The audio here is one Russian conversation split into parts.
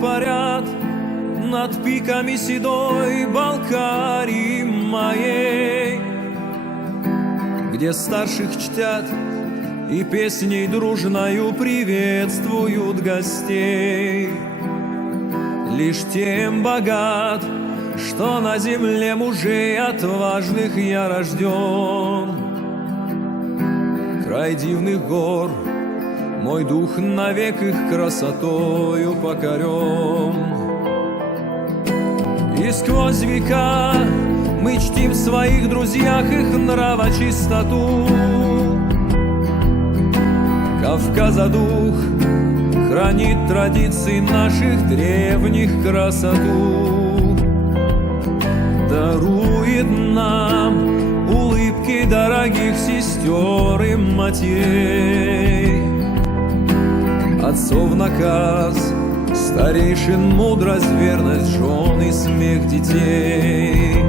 парят над пиками седой Балкарии моей, где старших чтят и песней дружною приветствуют гостей. Лишь тем богат, что на земле мужей отважных я рожден. Край дивных гор, мой дух навек их красотою покорен. И сквозь века мы чтим в своих друзьях их нравочистоту. Кавказа дух хранит традиции наших древних красоту. Дарует нам улыбки дорогих сестер и матерей, отцов наказ, старейшин мудрость, верность жен и смех детей.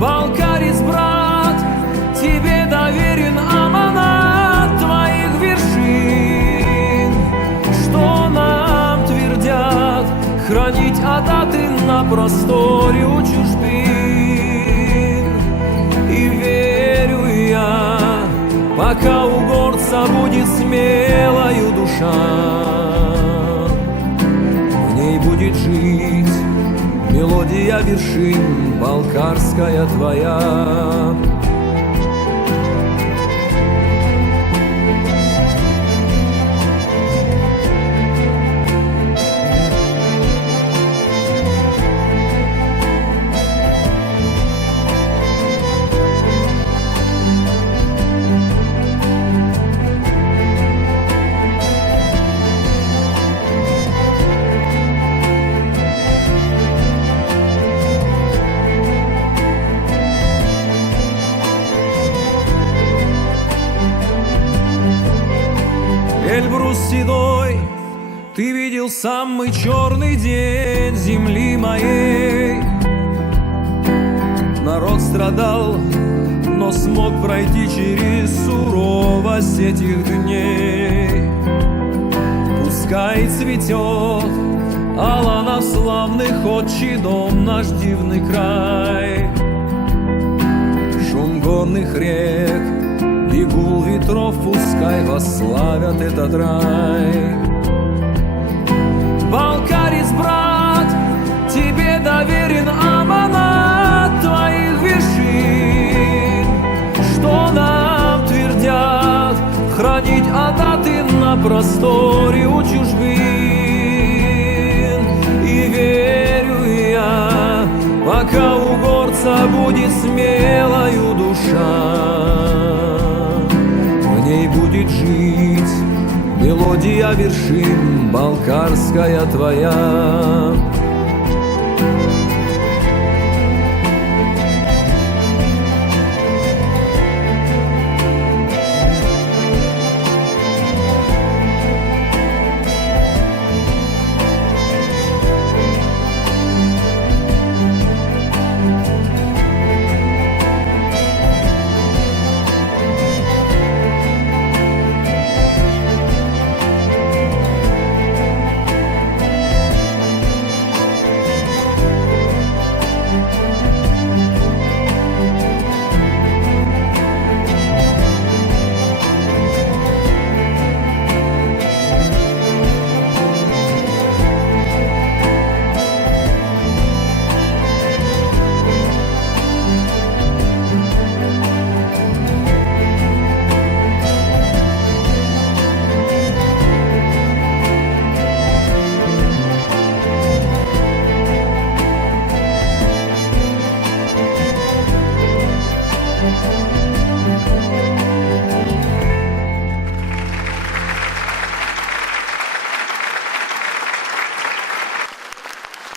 Балкарец, брат, тебе доверен аманат твоих вершин, что нам твердят хранить адаты на просторе у чужбин. И верю я, пока у горца будет смелою душа, в ней будет жить мелодия вершин балкарская твоя. Эльбрус седой, ты видел самый черный день земли моей. Народ страдал, но смог пройти через суровость этих дней. Пускай цветет аланов славных отчий дом, наш дивный край. Шум горных рек и гул ветров пускай восславят этот рай. Балкарец, брат, тебе доверен аманат твоих вершин, что нам твердят хранить адаты на просторе у чужбин. И верю я, пока у горца будет смелою душа, в ней будет жить мелодия вершин балкарская твоя.